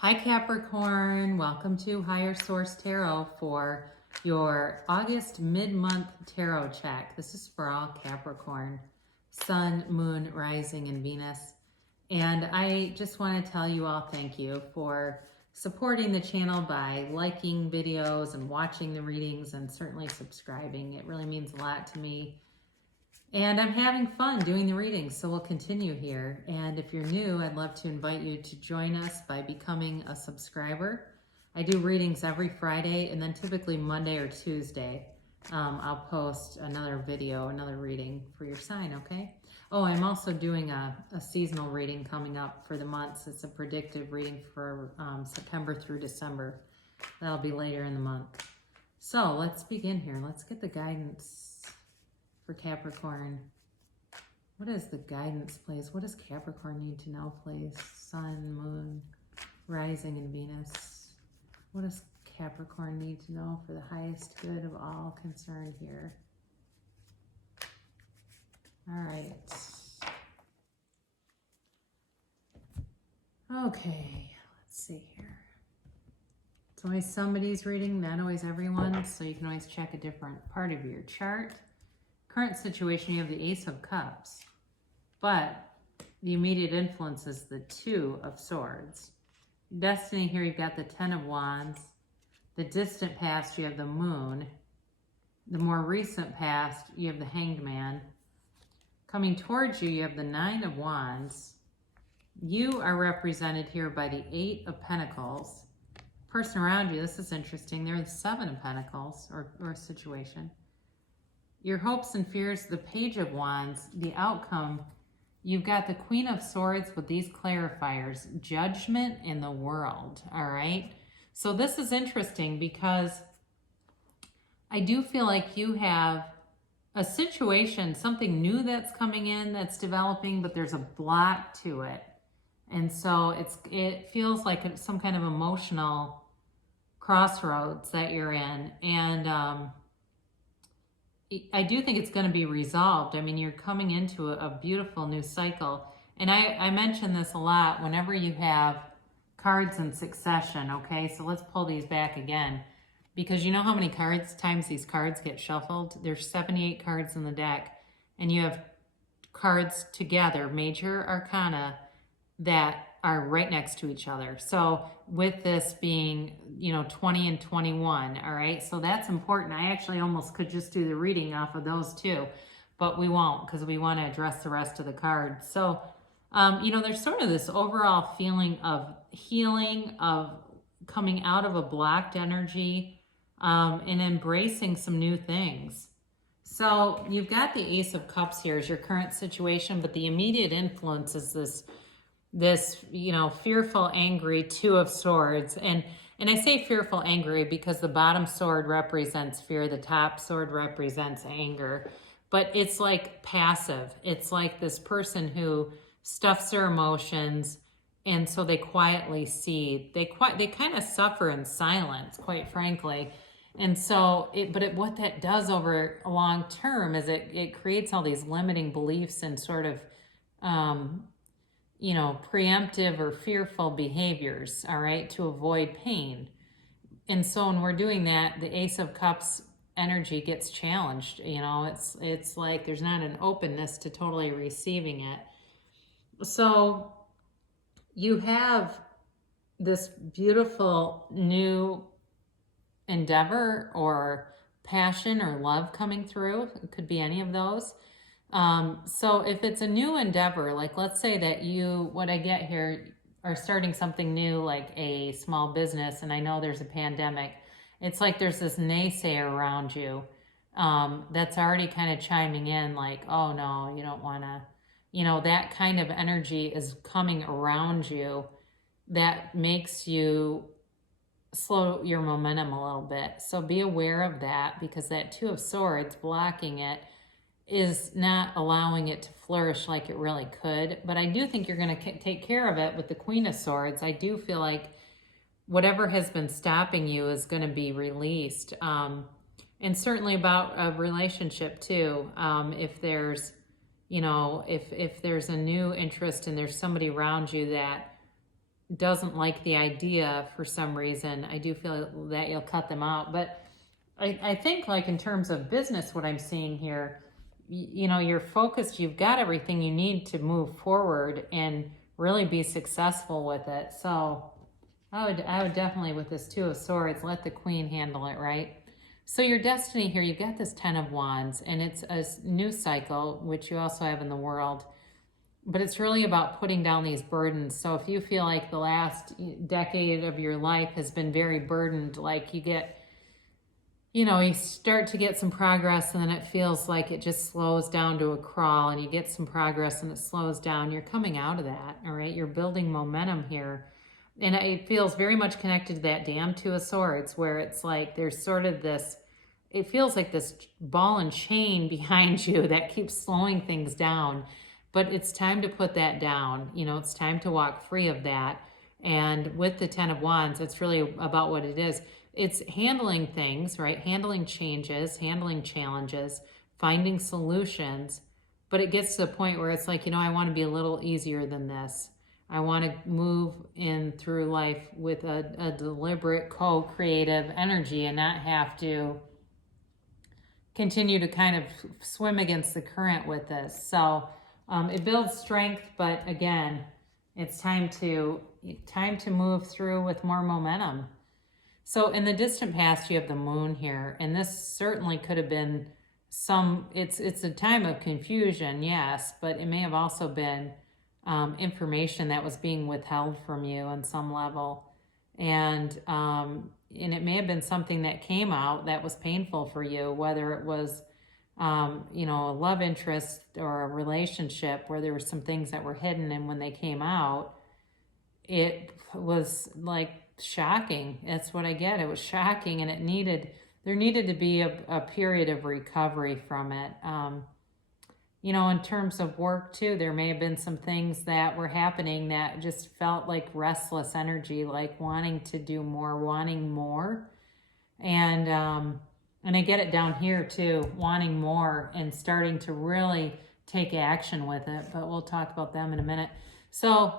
Hi Capricorn, welcome to Higher Source Tarot for your August mid-month tarot check. This is for all Capricorn, Sun, Moon, Rising, and Venus. And I just want to tell you all thank you for supporting the channel by liking videos and watching the readings and certainly subscribing. It really means a lot to me. And I'm having fun doing the readings, so we'll continue here. And if you're new, I'd love to invite you to join us by becoming a subscriber. I do readings every Friday, and then typically Monday or Tuesday, I'll post another video, another reading for your sign, okay? Oh, I'm also doing a seasonal reading coming up for the months. It's a predictive reading for September through December. That'll be later in the month. So let's begin here. Let's get the guidance for Capricorn. What is the guidance, please? What does Capricorn need to know, please? Sun, Moon, Rising, and Venus. What does Capricorn need to know for the highest good of all concerned here? All right. Okay, let's see here. It's always somebody's reading, not always everyone, so you can always check a different part of your chart. Current situation, you have the Ace of Cups, but the immediate influence is the Two of Swords. Destiny here, you've got the Ten of Wands. The distant past, you have the Moon. The more recent past, you have the Hanged Man. Coming towards you, you have the Nine of Wands. You are represented here by the Eight of Pentacles. Person around you, this is interesting, they're the Seven of Pentacles, or situation. Your hopes and fears, the Page of Wands, the outcome, you've got the Queen of Swords with these clarifiers, judgment in the world, all right? So this is interesting because I do feel like you have a situation, something new that's coming in, that's developing, but there's a block to it. And so it feels like some kind of emotional crossroads that you're in. And I do think it's going to be resolved. I mean, you're coming into a beautiful new cycle. And I mention this a lot whenever you have cards in succession, okay? So let's pull these back again. Because you know how many times these cards get shuffled? There's 78 cards in the deck. And you have cards together, major arcana, that are right next to each other. So with this being, 20 and 21, all right? So that's important. I actually almost could just do the reading off of those two, but we won't because we want to address the rest of the cards. So, there's sort of this overall feeling of healing, of coming out of a blocked energy, and embracing some new things. So you've got the Ace of Cups here as your current situation, but the immediate influence is this fearful, angry Two of Swords. And I say fearful, angry because the bottom sword represents fear, the top sword represents anger. But it's like passive. It's like this person who stuffs their emotions, and so they quietly seethe. They kind of suffer in silence, quite frankly. And so, what that does over a long term is it creates all these limiting beliefs and sort of preemptive or fearful behaviors, all right, to avoid pain. And so when we're doing that, the Ace of Cups energy gets challenged. It's like there's not an openness to totally receiving it. So you have this beautiful new endeavor or passion or love coming through. It could be any of those. So if it's a new endeavor, like let's say that what I get here, are starting something new, like a small business, and I know there's a pandemic, it's like there's this naysayer around you that's already kind of chiming in like, oh no, you don't want to, that kind of energy is coming around you that makes you slow your momentum a little bit. So be aware of that, because that Two of Swords blocking it is not allowing it to flourish like it really could. But I do think you're going to take care of it with the Queen of Swords. I do feel like whatever has been stopping you is going to be released. And certainly about a relationship too. If there's, if there's a new interest and there's somebody around you that doesn't like the idea for some reason, I do feel that you'll cut them out. But I think, like, in terms of business, what I'm seeing here, you know, you're focused, you've got everything you need to move forward and really be successful with it. So I would definitely, with this Two of Swords, let the Queen handle it, right? So your destiny here, you've got this Ten of Wands, and it's a new cycle, which you also have in the world. But it's really about putting down these burdens. So if you feel like the last decade of your life has been very burdened, like you get, you know, you start to get some progress and then it feels like it just slows down to a crawl, and you get some progress and it slows down. You're coming out of that, all right? You're building momentum here. And it feels very much connected to that damn Two of Swords, where it's like there's sort of this, it feels like this ball and chain behind you that keeps slowing things down. But it's time to put that down. You know, it's time to walk free of that. And with the Ten of Wands, it's really about what it is. It's handling things, right? Handling changes, handling challenges, finding solutions. But it gets to the point where it's like, you know, I want to be a little easier than this. I want to move in through life with a deliberate, co-creative energy and not have to continue to kind of swim against the current with this. So it builds strength, but again, it's time to move through with more momentum. So in the distant past, you have the Moon here, and this certainly could have been it's a time of confusion, yes, but it may have also been information that was being withheld from you on some level. And it may have been something that came out that was painful for you, whether it was you know, a love interest or a relationship where there were some things that were hidden, and when they came out, it was like shocking. That's what I get. It was shocking, and there needed to be a period of recovery from it. You know, in terms of work too, there may have been some things that were happening that just felt like restless energy, like wanting to do more, wanting more. And I get it down here too, wanting more and starting to really take action with it, but we'll talk about them in a minute. So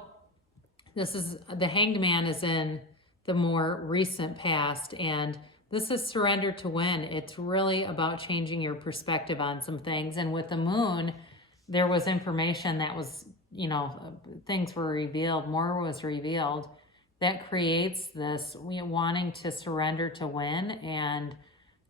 this is, the Hanged Man is in the more recent past, and this is surrender to win. It's really about changing your perspective on some things. And with the Moon, there was information that was, you know, things were revealed, more was revealed, that creates this wanting to surrender to win and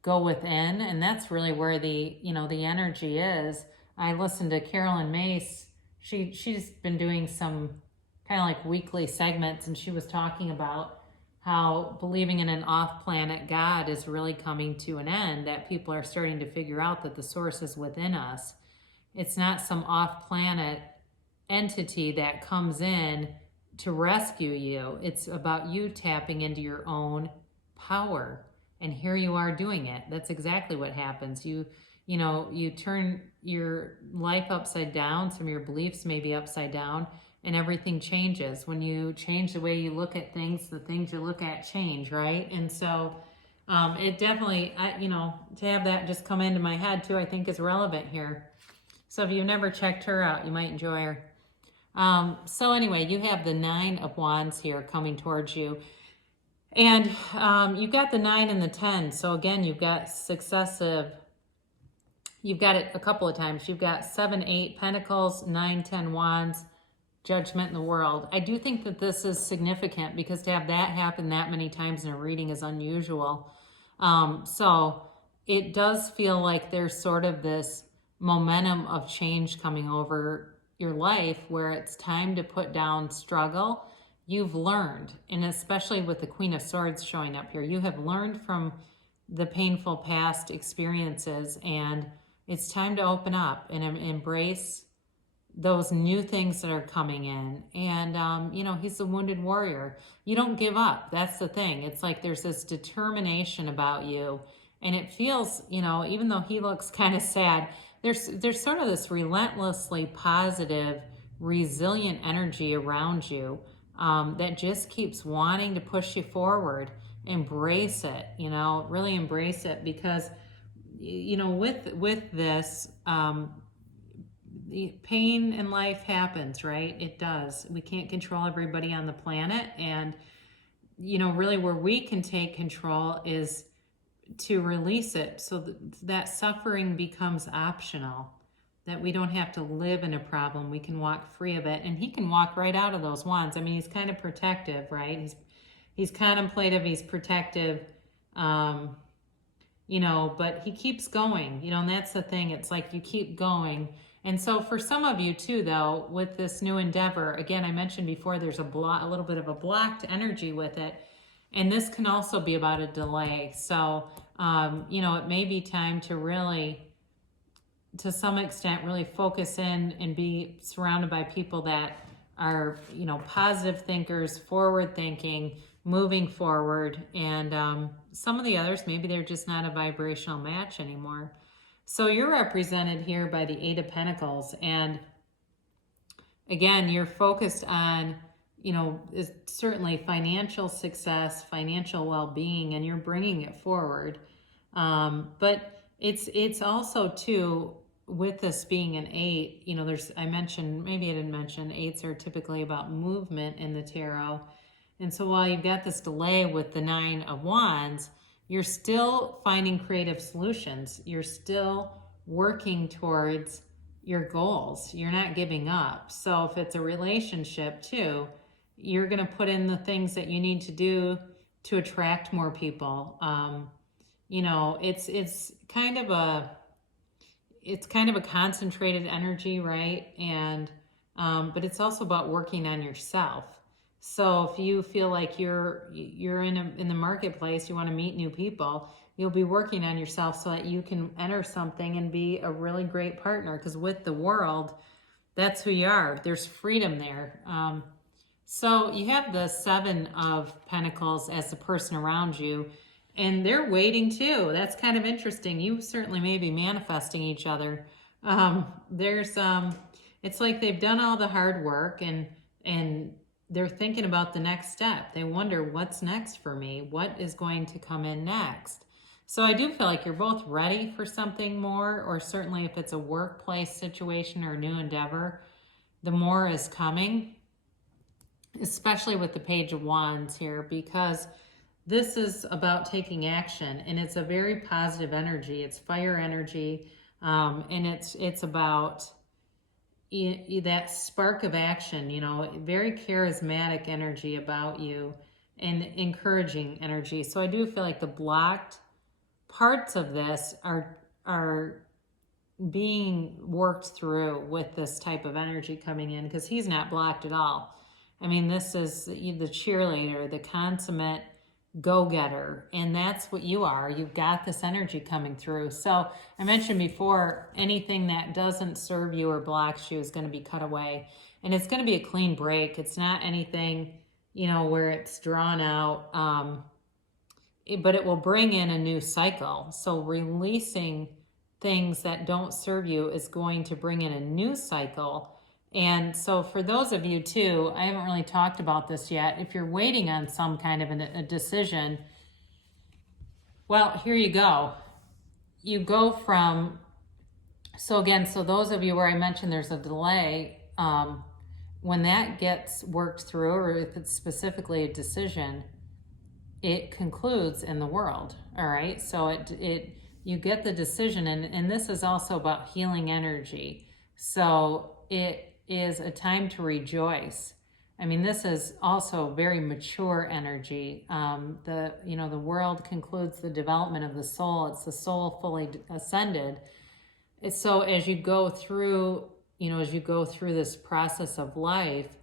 go within. And that's really where the, you know, the energy is. I listened to Carolyn Mace. She's been doing some kind of like weekly segments, and she was talking about how believing in an off-planet God is really coming to an end, that people are starting to figure out that the source is within us. It's not some off-planet entity that comes in to rescue you. It's about you tapping into your own power. And here you are doing it. That's exactly what happens. You know, you turn your life upside down. Some of your beliefs may be upside down, and everything changes. When you change the way you look at things, the things you look at change, right? And so it definitely, you know, to have that just come into my head too, I think is relevant here. So if you've never checked her out, you might enjoy her. So anyway, you have the Nine of Wands here coming towards you. And you've got the 9 and the 10. So again, you've got successive, you've got it a couple of times. You've got 7, 8 Pentacles, 9, 10 Wands, Judgment in the World. I do think that this is significant because to have that happen that many times in a reading is unusual. So it does feel like there's sort of this momentum of change coming over your life where it's time to put down struggle. You've learned, and especially with the Queen of Swords showing up here, you have learned from the painful past experiences, and it's time to open up and embrace those new things that are coming in. And, you know, he's a wounded warrior. You don't give up. That's the thing. It's like there's this determination about you, and it feels, you know, even though he looks kind of sad, there's sort of this relentlessly positive, resilient energy around you that just keeps wanting to push you forward. Embrace it, you know, really embrace it, because, you know, with this, the pain in life happens, right? It does. We can't control everybody on the planet. And, really where we can take control is to release it so that suffering becomes optional, that we don't have to live in a problem. We can walk free of it. And he can walk right out of those wands. I mean, he's kind of protective, right? He's contemplative, he's protective, but he keeps going, and that's the thing. It's like you keep going. And so for some of you too, though, with this new endeavor, again, I mentioned before, there's a little bit of a blocked energy with it. And this can also be about a delay. So, it may be time to really, to some extent, really focus in and be surrounded by people that are, positive thinkers, forward thinking, moving forward. And some of the others, maybe they're just not a vibrational match anymore. So you're represented here by the Eight of Pentacles. And again, you're focused on, is certainly financial success, financial well-being, and you're bringing it forward. But it's also too, with this being an 8, I mentioned, maybe I didn't mention, 8s are typically about movement in the tarot. And so while you've got this delay with the 9 of Wands, you're still finding creative solutions. You're still working towards your goals. You're not giving up. So if it's a relationship too, you're going to put in the things that you need to do to attract more people. It's kind of a concentrated energy, right? And but it's also about working on yourself. So if you feel like you're in the marketplace, you want to meet new people, you'll be working on yourself so that you can enter something and be a really great partner. Because with the world, that's who you are. There's freedom there. So you have the 7 of Pentacles as the person around you, and they're waiting too. That's kind of interesting. You certainly may be manifesting each other. It's like they've done all the hard work and they're thinking about the next step. They wonder, what's next for me? What is going to come in next? So I do feel like you're both ready for something more, or certainly if it's a workplace situation or a new endeavor, the more is coming, especially with the Page of Wands here, because this is about taking action, and it's a very positive energy. It's fire energy, and it's about that spark of action, very charismatic energy about you and encouraging energy. So I do feel like the blocked parts of this are being worked through with this type of energy coming in, because he's not blocked at all. I mean, this is the cheerleader, the consummate go-getter, and that's what you are. You've got this energy coming through. So I mentioned before, anything that doesn't serve you or blocks you is going to be cut away, and it's going to be a clean break. It's not anything, where it's drawn out, but it will bring in a new cycle. So releasing things that don't serve you is going to bring in a new cycle. And so for those of you too, I haven't really talked about this yet. If you're waiting on some kind of a decision, well, here you go. You go from, so those of you where I mentioned there's a delay, when that gets worked through, or if it's specifically a decision, it concludes in the world. All right. So you get the decision, and this is also about healing energy. So it is a time to rejoice. I mean, this is also very mature energy. The world concludes the development of the soul. It's the soul fully ascended. So as you go through this process of life,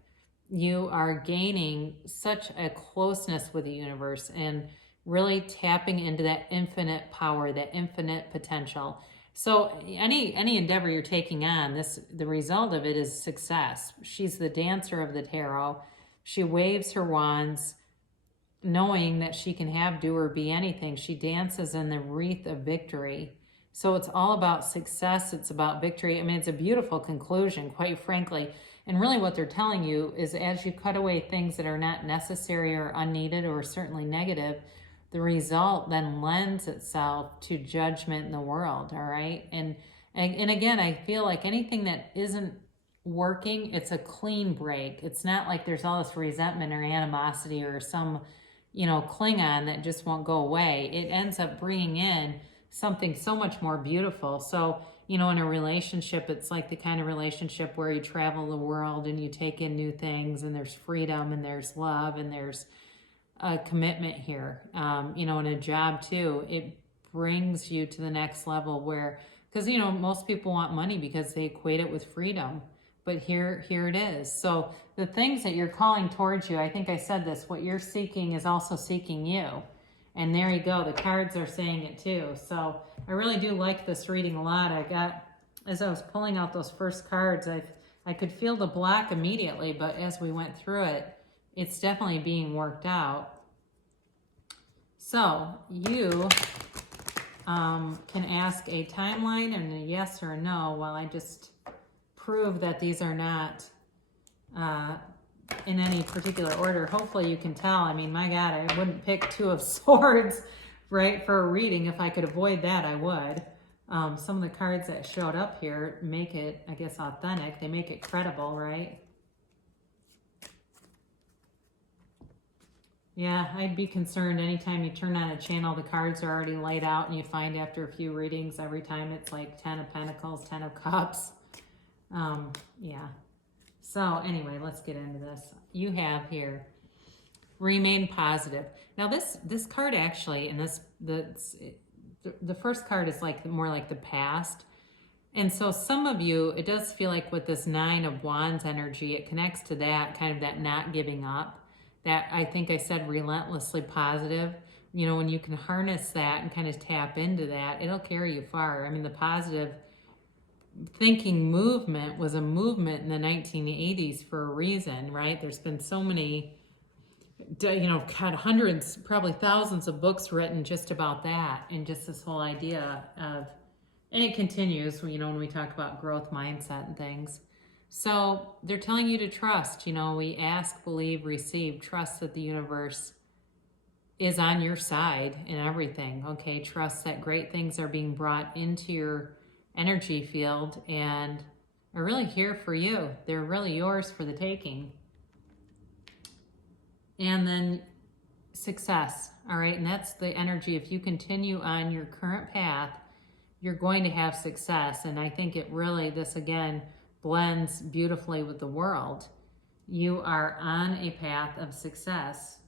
you are gaining such a closeness with the universe and really tapping into that infinite power, that infinite potential. So any endeavor you're taking on, the result of it is success. She's the dancer of the tarot. She waves her wands, knowing that she can have, do, or be anything. She dances in the wreath of victory. So it's all about success. It's about victory. I mean, it's a beautiful conclusion, quite frankly. And really what they're telling you is, as you cut away things that are not necessary or unneeded or certainly negative, the result then lends itself to judgment in the world, all right? And And again, I feel like anything that isn't working, it's a clean break. It's not like there's all this resentment or animosity or some, Klingon that just won't go away. It ends up bringing in something so much more beautiful. So, in a relationship, it's like the kind of relationship where you travel the world and you take in new things, and there's freedom and there's love and there's a commitment here. In a job too, it brings you to the next level where, because most people want money because they equate it with freedom, but here it is. So the things that you're calling towards you, I think I said this, what you're seeking is also seeking you. And there you go, the cards are saying it too. So I really do like this reading a lot. As I was pulling out those first cards, I could feel the block immediately, but as we went through it, it's definitely being worked out. So you can ask a timeline and a yes or a no while I just prove that these are not in any particular order. Hopefully you can tell. I mean, my God, I wouldn't pick Two of Swords, right, for a reading. If I could avoid that, I would. Some of the cards that showed up here make it, I guess, authentic. They make it credible, right? Yeah, I'd be concerned anytime you turn on a channel, the cards are already laid out, and you find after a few readings, every time it's like 10 of Pentacles, 10 of Cups. Yeah. So anyway, let's get into this. You have here, remain positive. Now this card actually, and the first card is like more like the past. And so some of you, it does feel like with this Nine of Wands energy, it connects to that, kind of that not giving up. That I think I said relentlessly positive. When you can harness that and kind of tap into that, it'll carry you far. I mean, the positive thinking movement was a movement in the 1980s for a reason, right? There's been so many, hundreds, probably thousands of books written just about that, and just this whole idea of, and it continues, when we talk about growth mindset and things. So they're telling you to trust. We ask, believe, receive. Trust that the universe is on your side in everything. Okay, trust that great things are being brought into your energy field and are really here for you. They're really yours for the taking. And then success. All right, and that's the energy. If you continue on your current path, you're going to have success. And I think it really, this again, blends beautifully with the world. You are on a path of success.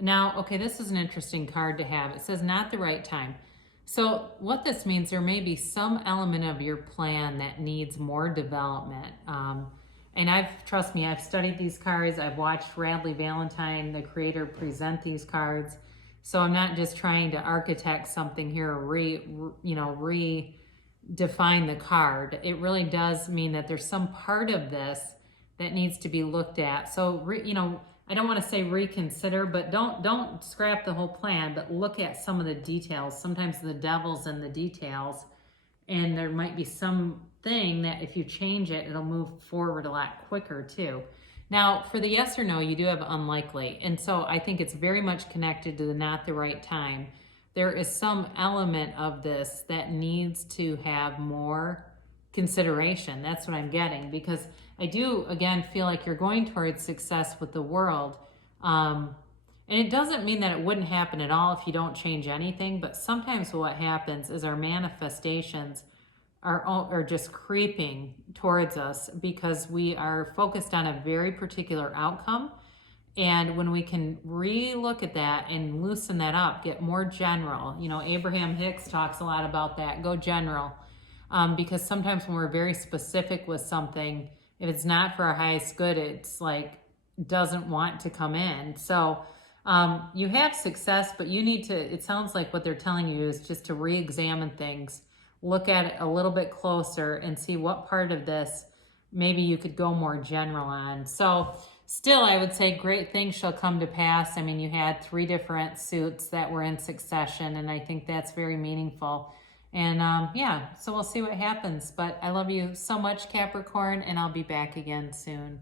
Now, okay, this is an interesting card to have. It says not the right time. So what this means, there may be some element of your plan that needs more development. And trust me, I've studied these cards. I've watched Radley Valentine, the creator, present these cards. So I'm not just trying to architect something here or redefine the card. It really does mean that there's some part of this that needs to be looked at. So, I don't want to say reconsider, but don't scrap the whole plan, but look at some of the details. Sometimes the devil's in the details, and there might be something that if you change it, it'll move forward a lot quicker too. Now, for the yes or no, you do have unlikely. And so I think it's very much connected to the not the right time. There is some element of this that needs to have more consideration. That's what I'm getting, because I do, again, feel like you're going towards success with the world. And it doesn't mean that it wouldn't happen at all if you don't change anything, but sometimes what happens is our manifestations are just creeping towards us because we are focused on a very particular outcome. And when we can re-look at that and loosen that up, get more general, Abraham Hicks talks a lot about that, go general. Because sometimes when we're very specific with something, if it's not for our highest good, it's like doesn't want to come in. So you have success, but you need to, it sounds like what they're telling you is just to re-examine things, look at it a little bit closer and see what part of this maybe you could go more general on. So still, I would say great things shall come to pass. I mean, you had 3 different suits that were in succession, and I think that's very meaningful. And yeah, so we'll see what happens. But I love you so much, Capricorn, and I'll be back again soon.